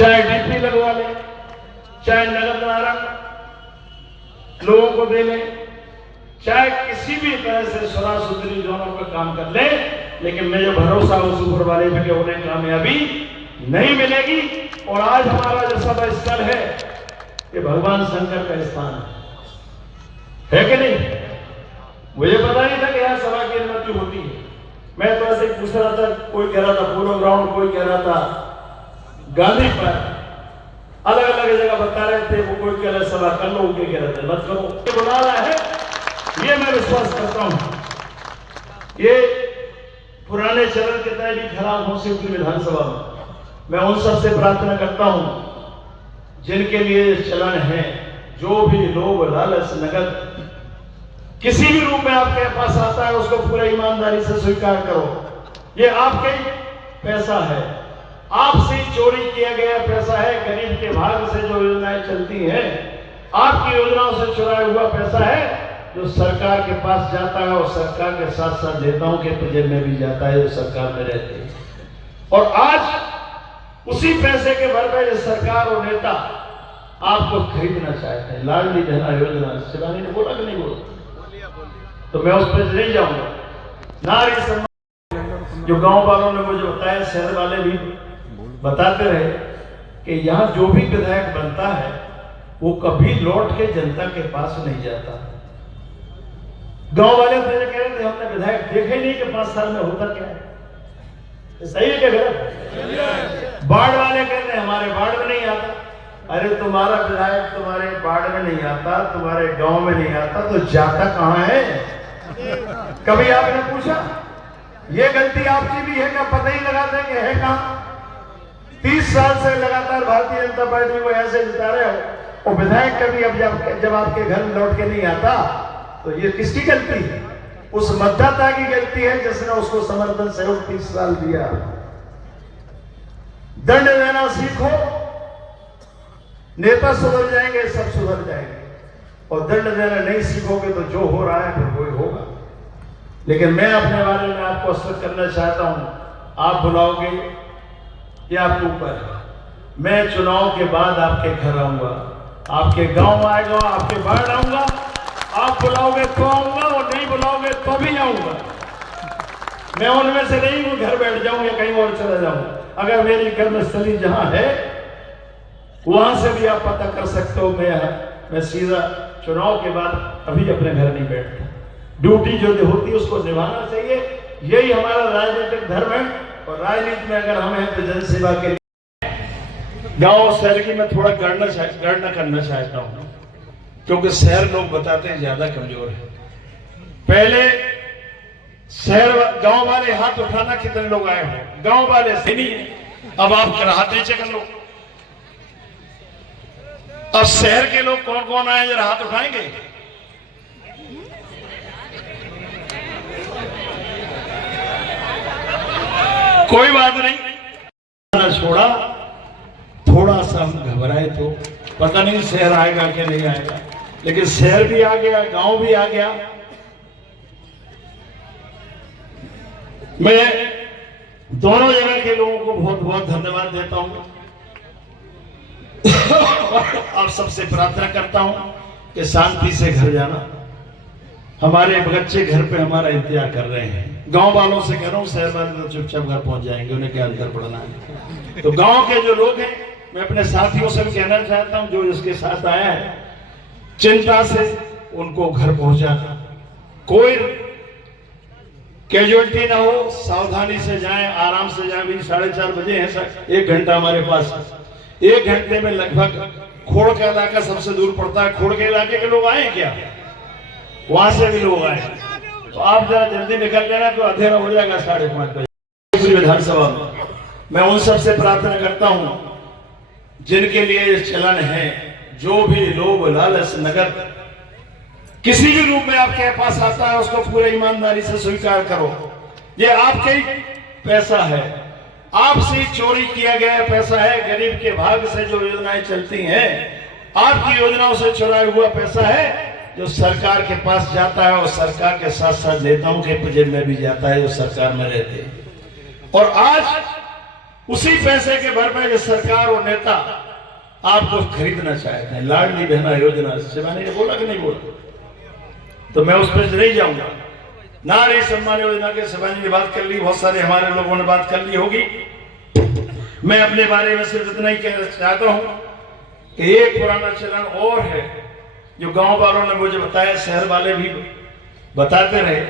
चाहे डीपी लगवा ले, चाहे नगद नारा लोगों को दे ले, चाहे किसी भी तरह से सुरा सुधरी दोनों पर काम कर ले, लेकिन मुझे भरोसा उस ऊपर वाले पे कि उन्हें कामयाबी नहीं मिलेगी। और आज हमारा जो सभा स्थल है ये भगवान शंकर का स्थान है कि नहीं? मुझे पता नहीं था कि यहाँ सभा की अनुमति होती है। मैं तो ऐसे ही पूछ रहा था, कोई कह रहा था पोलो ग्राउंड, कोई कह रहा था गांधी पार्क, अलग अलग जगह बता रहे थे। वो कोई कह रहा सभा कर लो, कोई कह रहे थे मत करो। बुला रहा है ये मैं विश्वास करता हूं। ये पुराने चरण के तहत भी खराब हो सकती विधानसभा में। मैं उन सबसे प्रार्थना करता हूं जिनके लिए चलन है, जो भी लोग लालच नगद किसी भी रूप में आपके पास आता है उसको पूरी ईमानदारी से स्वीकार करो। ये आपका ही पैसा है, आपसे चोरी किया गया पैसा है। गरीब के भाग्य से जो योजनाएं चलती हैं आपकी योजनाओं से चुराया हुआ पैसा है जो सरकार के पास जाता है और सरकार के साथ साथ नेताओं के जेब में भी जाता है जो सरकार में रहते हैं। और आज उसी पैसे के भर पे सरकार और नेता आपको खरीदना चाहते हैं। लाडली बहना योजना शिवानी ने बोला कि नहीं बोला? तो मैं उस पर नहीं जाऊंगा। नारी सम्मान जो गांव वालों ने मुझे बताया, शहर वाले भी बताते रहे कि यहाँ जो भी विधायक बनता है वो कभी लौट के जनता के पास नहीं जाता। गांव वाले मुझे कह रहे थे हमने विधायक देखे नहीं कि 5 साल में होता क्या है। सही है क्या गलत? बाढ़ वाले कहते हैं हमारे बाढ़ में नहीं आता। अरे तुम्हारा विधायक तुम्हारे बाढ़ में नहीं आता, तुम्हारे गांव में नहीं आता, तो जाता कहां है? कभी आपने पूछा? ये गलती आपकी भी है क्या? पता ही लगा देंगे है कहां? 30 साल से लगातार भारतीय जनता पार्टी को ऐसे जिता रहे हो और विधायक कभी अब जब आपके घर में लौट के नहीं आता, तो ये किसकी गलती है? उस मतदाता की गलती है जिसने उसको समर्थन सहयोग 30 साल दिया। दंड देना सीखो, नेता सुधर जाएंगे, सब सुधर जाएंगे। और दंड देना नहीं सीखोगे तो जो हो रहा है फिर वही होगा। लेकिन मैं अपने बारे में आपको स्पष्ट करना चाहता हूं, आप बुलाओगे ये आपके ऊपर है। मैं चुनाव के बाद आपके घर आऊंगा, आपके गांव आएगा, आपके बाढ़ आऊंगा। आप बुलाओगे तो आऊंगा और नहीं बुलाओगे तो भी आऊंगा। मैं उनमें से नहीं हूं घर बैठ जाऊं या कहीं और चला जाऊं। अगर मेरी कर्मस्थली जहां है वहां से भी आप पता कर सकते हो। मैं सीधा चुनाव के बाद अभी अपने घर नहीं बैठता। ड्यूटी जो होती है उसको निभाना चाहिए, यही हमारा राजनीतिक धर्म है। और राजनीति में अगर हम हैं तो जनसेवा के लिए गांव शहर की मैं थोड़ा गणना करना चाहता हूं, क्योंकि शहर लोग बताते हैं ज्यादा कमजोर है। पहले शहर गांव वाले हाथ उठाना, कितने लोग आए हो? गांव वाले से नहीं। अब आप हाथ नीचे कर लो। अब शहर के लोग कौन कौन आए जरा हाथ उठाएंगे? कोई बात नहीं, छोड़ा। थोड़ा सा हम घबराए तो पता नहीं शहर आएगा कि नहीं आएगा, लेकिन शहर भी आ गया, गांव भी आ गया। मैं दोनों जगह के लोगों को बहुत बहुत धन्यवाद देता हूं। आप सबसे प्रार्थना करता हूं कि शांति से घर जाना। हमारे बच्चे घर पे हमारा इंतजार कर रहे हैं। गांव वालों से कह रहा हूं, शहर वाले तो चुपचाप घर पहुंच जाएंगे, उन्हें क्या अंतर पड़ना है। तो गांव के जो लोग हैं, मैं अपने साथियों से भी कहना चाहता हूं जो इसके साथ आया है, चिंता से उनको घर पहुंचाना, कोई कैजुअलिटी ना हो, सावधानी से जाएं, आराम से जाएं। भी 4:30 बजे है सर, 1 घंटा हमारे पास। 1 घंटे में लगभग खोड़ का इलाका सबसे दूर पड़ता है। खोड़ के इलाके के लोग आए क्या? वहां से भी लोग आए, तो आप जरा जल्दी निकल लेना, तो अंधेरा हो जाएगा 5:30 बजे विधानसभा में। मैं उन सबसे प्रार्थना करता हूं जिनके लिए ये चलन है, जो भी लोग लालच नगद किसी भी रूप में आपके पास आता है उसको पूरी ईमानदारी से स्वीकार करो। ये आपका ही पैसा है, आपसे चोरी किया गया पैसा है। गरीब के भाग्य से जो योजनाएं चलती हैं आपकी योजनाओं से चुराया हुआ पैसा है जो सरकार के पास जाता है और सरकार के साथ साथ नेताओं के जेब में भी जाता है जो सरकार में रहते हैं। और आज उसी पैसे के भर में जो सरकार और नेता आपको खरीदना चाहते हैं। लाडली बहना योजना शिवानी ने बोला कि नहीं बोला, तो मैं उस पर नहीं जाऊंगा। नारी सम्मान योजना के शिवानी ने बात कर ली, बहुत सारे हमारे लोगों ने बात कर ली होगी। मैं अपने बारे में सिर्फ इतना ही कहना चाहता हूं कि एक पुराना चलन और है जो गांव वालों ने मुझे बताया, शहर वाले भी बताते रहे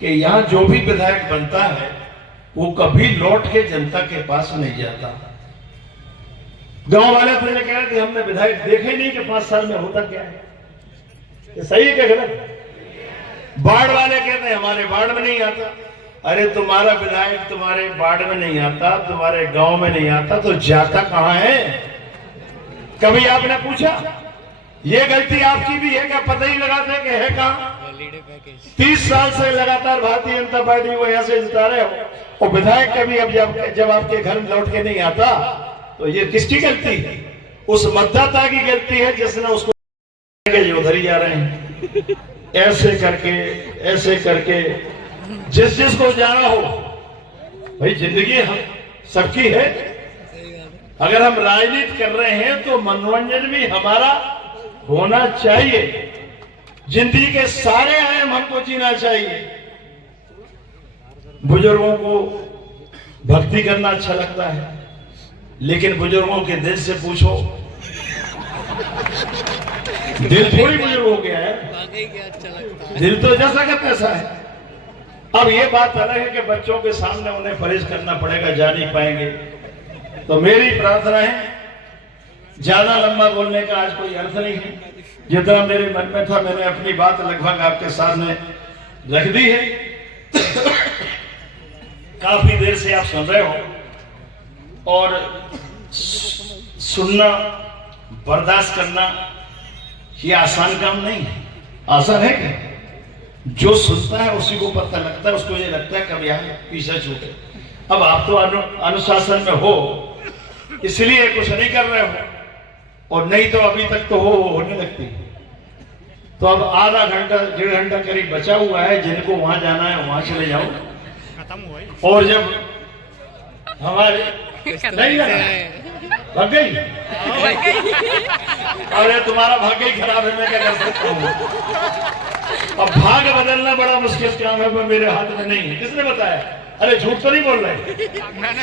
कि यहां जो भी विधायक बनता है वो कभी लौट के जनता के पास नहीं जाता। गांव वाले तो ये कह रहे थे हमने विधायक देखे ही नहीं कि 5 साल में होता क्या है। ये सही है क्या गलत? बाढ़ वाले कहते हैं हमारे बाढ़ में नहीं आता। अरे तुम्हारा विधायक तुम्हारे बाढ़ में नहीं आता, तुम्हारे गांव में नहीं आता, तो जाता कहां है? कभी आपने पूछा? ये गलती आपकी भी है क्या? पता ही लगाते कि है कहां? 30 साल से लगातार भारतीय जनता पार्टी को यहां से जिता रहे हो, और विधायक कभी अब जब आपके घर में लौट के नहीं आता, तो ये किसकी गलती है? उस मतदाता की गलती है जिसने उसको उधर ही जा रहे हैं। ऐसे करके जिसको जाना हो, भाई जिंदगी हम सबकी है। अगर हम राजनीति कर रहे हैं तो मनोरंजन भी हमारा होना चाहिए। जिंदगी के सारे आयाम हमको जीना चाहिए। बुजुर्गों को भक्ति करना अच्छा लगता है, लेकिन बुजुर्गों के दिल से पूछो, दिल थोड़ी बुजुर्ग हो गया है, दिल तो जैसा का तैसा है। अब ये बात अलग है कि बच्चों के सामने उन्हें परहेज करना पड़ेगा, जा नहीं पाएंगे। तो मेरी प्रार्थना है, ज्यादा लंबा बोलने का आज कोई अर्थ नहीं है। जितना मेरे मन में था मैंने अपनी बात लगभग आपके सामने रख दी है। काफी देर से आप सुन रहे हो, और सुनना बर्दाश्त करना ये आसान काम नहीं है। आसान है क्या? जो सुनता है उसी को पता लगता है, उसको ये लगता है कभी यहाँ पीछे छूटे। अब आप तो अनुशासन में हो, इसलिए कुछ नहीं कर रहे हो, और नहीं तो अभी तक तो होने लगती। तो अब आधा घंटा 1.5 घंटा करीब बचा हुआ है। जिनको वहां जाना है वहां चले जाओ, और जब हमारे नहीं भाग गई, अरे तुम्हारा भाग्य ही खराब है, मैं क्या कर सकता हूँ। अब भाग बदलना बड़ा मुश्किल काम है, पर मेरे हाथ में नहीं है। किसने बताया? अरे झूठ तो नहीं बोल रहे,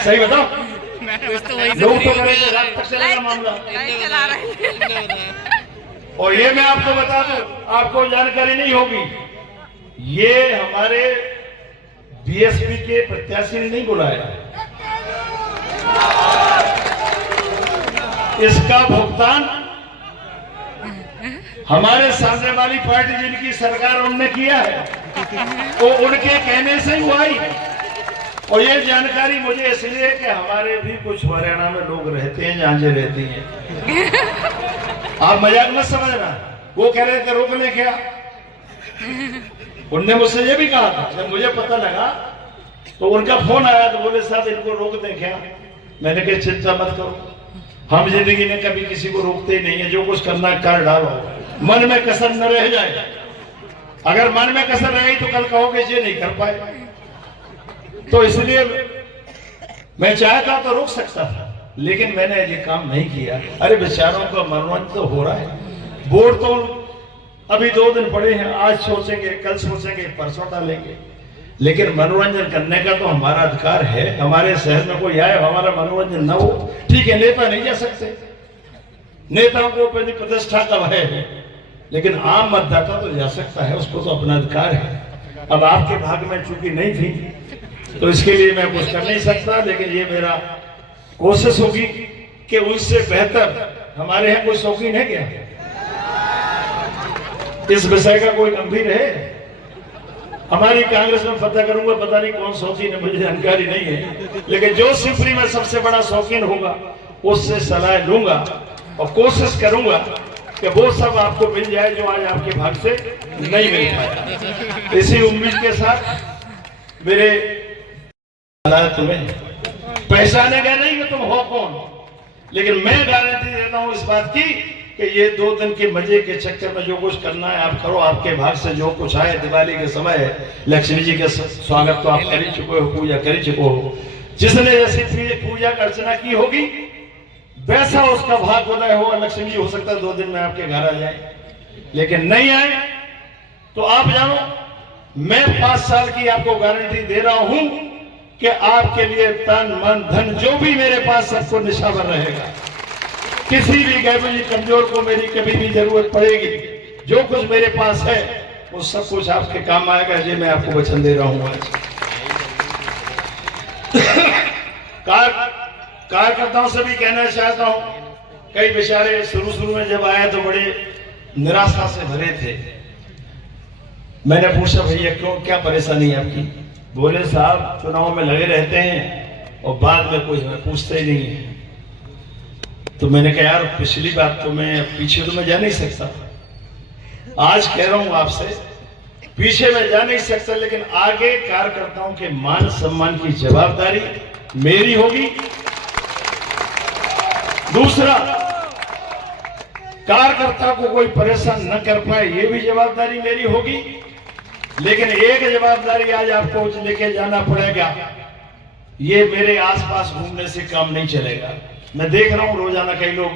सही बताओ। लोग तो करेंगे, रात तक चलेगा मामला। और ये मैं आपको बता दूं, आपको जानकारी नहीं होगी, ये हमारे बीएसपी के प्रत्याशी ने नहीं बुलाया। इसका भुगतान हमारे सामने वाली पार्टी जिनकी सरकार उनने किया है, तो उनके कहने से हुआ ही। और ये जानकारी मुझे इसलिए कि हमारे भी कुछ हरियाणा में लोग रहते हैं, झांझे रहती हैं। आप मजाक मत समझना। वो कह रहे थे रोकने क्या, उनने मुझसे ये भी कहा था। जब मुझे पता लगा तो उनका फोन आया, तो बोले साहब इनको रोक दें क्या? मैंने कहा चिंता मत करो, हम जिंदगी में कभी किसी को रोकते ही नहीं है। जो कुछ करना कर डालो, मन में कसर न रह जाए। अगर मन में कसर रही तो कल कहोगे ये नहीं कर पाए। तो इसलिए मैं चाहता तो रोक सकता था, लेकिन मैंने ये काम नहीं किया। अरे बेचारों का मनोरंजन तो हो रहा है। वोट तो अभी 2 दिन पड़े हैं, आज सोचेंगे, कल सोचेंगे, परसों डालेंगे, लेकिन मनोरंजन करने का तो हमारा अधिकार है। हमारे शहर में कोई आए, हमारा मनोरंजन न हो, ठीक है, नेता नहीं जा सकते, नेताओं को अपनी प्रतिष्ठा का भय है, लेकिन आम मतदाता तो जा सकता है, उसको तो अपना अधिकार है। अब आपके भाग में चूंकि नहीं थी तो इसके लिए मैं कुछ कर नहीं सकता, लेकिन ये मेरा कोशिश होगी कि उनसे बेहतर हमारे यहाँ कोई शौकीन है क्या? इस विषय का कोई गंभीर है? हमारी कांग्रेस में पता करूंगा, पता नहीं कौन शौकीन है, मुझे जानकारी नहीं है, लेकिन जो शिवपुरी में सबसे बड़ा शौकीन होगा उससे सलाह लूंगा और कोशिश करूंगा कि वो सब आपको मिल जाए जो आज आपके भाग से नहीं मिल पाया। इसी उम्मीद के साथ मेरे तुम्हें पहचाने गए नहीं कि तुम हो कौन, लेकिन मैं गारंटी देता हूं इस बात की कि ये 2 दिन के मजे के चक्कर में जो कुछ करना है आप करो। आपके भाग से जो कुछ आए, दिवाली के समय है, लक्ष्मी जी के स्वागत तो आप कर ही चुके हो, पूजा कर ही चुके हो, जिसने जैसी पूजा अर्चना की होगी वैसा उसका भाग उदय हो। लक्ष्मी हो सकता है 2 दिन में आपके घर आ जाए, लेकिन नहीं आए तो आप जानो मैं 5 साल की आपको गारंटी दे रहा हूं कि आपके लिए तन मन धन जो भी मेरे पास सबको निशावर रहेगा। किसी भी गैबी कमजोर को मेरी कभी भी जरूरत पड़ेगी, जो कुछ मेरे पास है वो सब कुछ आपके काम आएगा। ये मैं आपको वचन दे रहा हूं। आज कार्यकर्ताओं से भी कहना चाहता हूं, कई बेचारे शुरू में जब आए तो बड़े निराशा से भरे थे। मैंने पूछा भैया क्यों, क्या परेशानी है आपकी? बोले साहब चुनाव में लगे रहते हैं और बाद में कोई हमें पूछते ही नहीं है। तो मैंने कहा यार पिछली बात तो मैं पीछे तो मैं जा नहीं सकता, आज कह रहा हूं आपसे पीछे मैं जा नहीं सकता, लेकिन आगे कार्यकर्ताओं के मान सम्मान की जवाबदारी मेरी होगी। दूसरा, कार्यकर्ता को कोई परेशान न कर पाए ये भी जवाबदारी मेरी होगी। लेकिन एक जवाबदारी आज आपको लेके जाना पड़ेगा, ये मेरे आसपास घूमने से काम नहीं चलेगा। मैं देख रहा हूं रोजाना कई लोग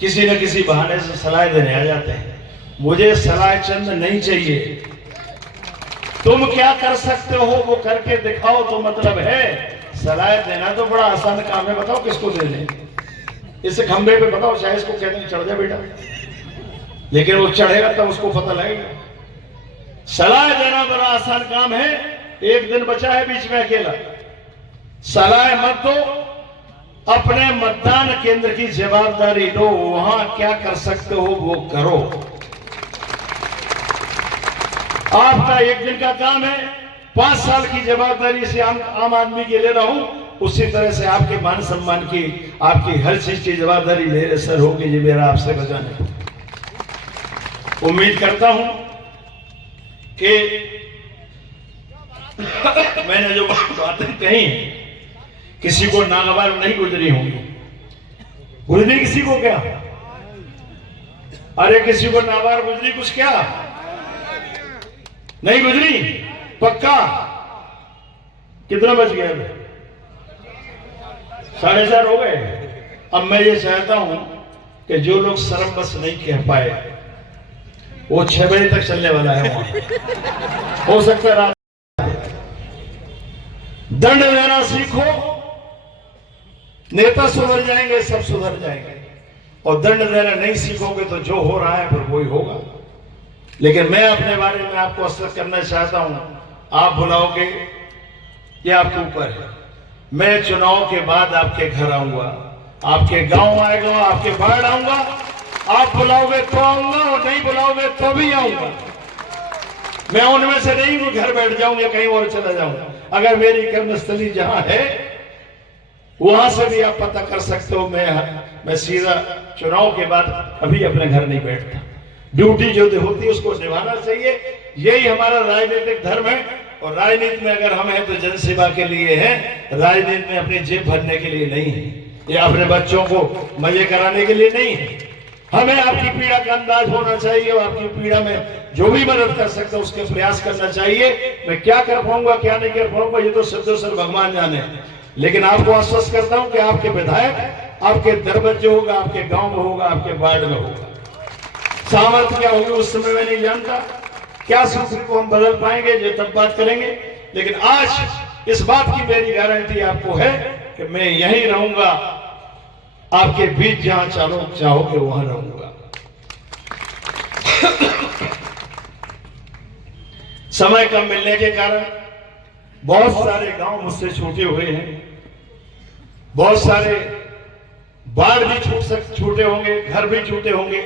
किसी न किसी बहाने से सलाह देने आ जाते हैं। मुझे सलाह चंद नहीं चाहिए, तुम क्या कर सकते हो वो करके दिखाओ तो मतलब है। सलाह देना तो बड़ा आसान काम है, बताओ किसको दे दें? इस खंबे पे बताओ, चाहे इसको कहते हैं चढ़ जा बेटा, लेकिन वो चढ़ेगा तब उसको पता लगेगा। सलाह देना बड़ा आसान काम है। एक दिन बचा है बीच में अकेला, सलाह मत दो, अपने मतदान केंद्र की जवाबदारी लो, वहां क्या कर सकते हो वो करो। आपका एक दिन का काम है, 5 साल की जवाबदारी से आम आदमी के ले रहा हूं, उसी तरह से आपके मान सम्मान की, आपकी हर चीज की जवाबदारी मेरे सर होगी। जी मेरा आपसे बचाने उम्मीद करता हूं कि मैंने जो बातें कही किसी को नागवार नहीं गुजरी होंगी। गुजरी किसी को क्या? अरे किसी को नागवार गुजरी कुछ क्या नहीं गुजरी? पक्का? कितना बच गया? 4:30 हो गए। अब मैं ये चाहता हूं कि जो लोग शर्म बस नहीं कह पाए वो 6 बजे तक चलने वाला है। वहां हो सकता है रात। दंड देना सीखो, नेता सुधर जाएंगे, सब सुधर जाएंगे। और दंड देना नहीं सीखोगे तो जो हो रहा है फिर वही होगा। लेकिन मैं अपने बारे में आपको असर करना चाहता हूं, आप बुलाओगे ये आपके ऊपर है। मैं चुनाव के बाद आपके घर आऊंगा, आपके गांव आएगा, आपके बाढ़ आऊंगा। आप बुलाओगे तो आऊंगा और नहीं बुलाओगे तो भी आऊंगा। मैं उनमें से नहीं वो घर बैठ जाऊंगा, कहीं और चला जाऊंगा। अगर मेरी कर्मस्थली जहां है वहां से भी आप पता कर सकते हो। मैं सीधा चुनाव के बाद कभी अपने घर नहीं बैठता। ड्यूटी जो होती है उसको निभाना चाहिए, यही हमारा राजनीतिक धर्म है। और राजनीति में अगर हम हैं तो जनसेवा के लिए हैं, राजनीति में अपनी जेब भरने के लिए नहीं है, या अपने बच्चों को मजे कराने के लिए नहीं है। हमें आपकी पीड़ा का अंदाज होना चाहिए और आपकी पीड़ा में जो भी मदद कर सकता है उसके प्रयास करना चाहिए। मैं क्या कर पाऊंगा क्या नहीं कर पाऊंगा ये तो सिद्धेश्वर भगवान जाने। लेकिन आपको आश्वस्त करता हूं कि आपके विधायक आपके दरबज्जे होगा, आपके गांव में होगा, आपके वार्ड में होगा। सामर्थ्य क्या होगी उस समय मैं नहीं जानता, क्या सूत्र को हम बदल पाएंगे ये तब बात करेंगे। लेकिन आज इस बात की मेरी गारंटी आपको है कि मैं यहीं रहूंगा, आपके बीच जहां चाहोगे वहां रहूंगा। समय कम मिलने के कारण बहुत सारे गांव मुझसे छूटे हुए हैं, बहुत सारे बाढ़ भी छूटे होंगे, घर भी छूटे होंगे।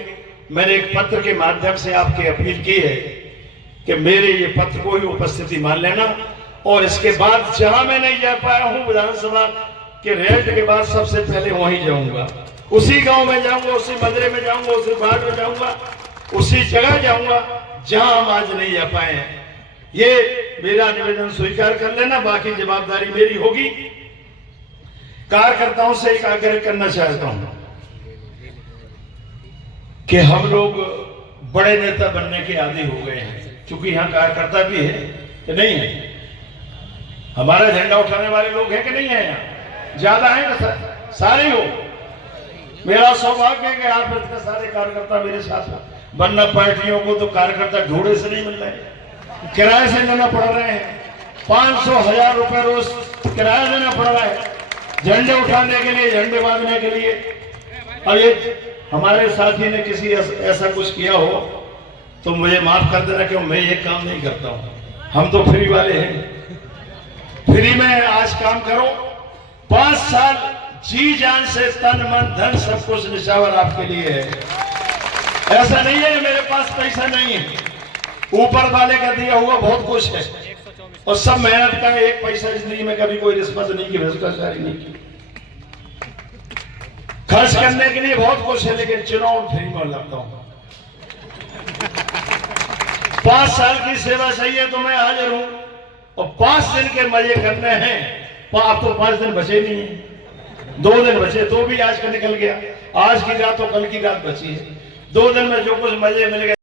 मैंने एक पत्र के माध्यम से आपकी अपील की है कि मेरे ये पत्र को ही उपस्थिति मान लेना। और इसके बाद जहां मैं नहीं जा पाया हूं विधानसभा के रिजल्ट के बाद सबसे पहले वहीं जाऊंगा, उसी गांव में जाऊंगा, उसी मंदिर में जाऊंगा, उसी बाढ़ में जाऊंगा, उसी जगह जाऊंगा जहां हम आज नहीं जा पाए हैं। ये मेरा निवेदन स्वीकार कर लेना, बाकी जवाबदारी मेरी होगी। कार्यकर्ताओं से एक आग्रह करना चाहता हूं कि हम लोग बड़े नेता बनने के आदी हो गए हैं, क्योंकि यहां कार्यकर्ता भी है कि नहीं है। हमारा झंडा उठाने वाले लोग हैं कि नहीं है यहाँ? ज्यादा है ना सारे हो। मेरा सौभाग्य है कि आप इतने सारे कार्यकर्ता मेरे साथ हो। वरना पार्टियों को तो कार्यकर्ता ढूंढे से नहीं मिल रहे, किराए से लेना पड़ रहे हैं। 500,000 रुपए रोज किराया देना पड़ रहा है झंडे उठाने के लिए, झंडे बांधने के लिए। अब ये हमारे साथी ने किसी ऐसा कुछ किया हो तो मुझे माफ कर देना कि मैं ये काम नहीं करता हूं। हम तो फ्री वाले हैं, फ्री में आज काम करो। 5 साल जी जान से तन मन धन सब कुछ निशावर आपके लिए है। ऐसा नहीं है मेरे पास पैसा नहीं है, ऊपर वाले का दिया हुआ बहुत कुछ है और सब मेहनत का। एक पैसा जिंदगी में कभी कोई रिश्वत नहीं की, भ्रष्टाचारी नहीं की। खर्च करने के लिए बहुत कुछ है लेकिन चुनाव फ्री में लगता हूं। 5 साल की सेवा चाहिए तो मैं हाजिर हूं और 5 दिन के मजे करने हैं। अब तो 5 दिन बचे नहीं है, 2 दिन बचे, 2 भी आज का निकल गया। आज की रात तो कल की रात बची है। 2 दिन में जो कुछ मजे मिल गए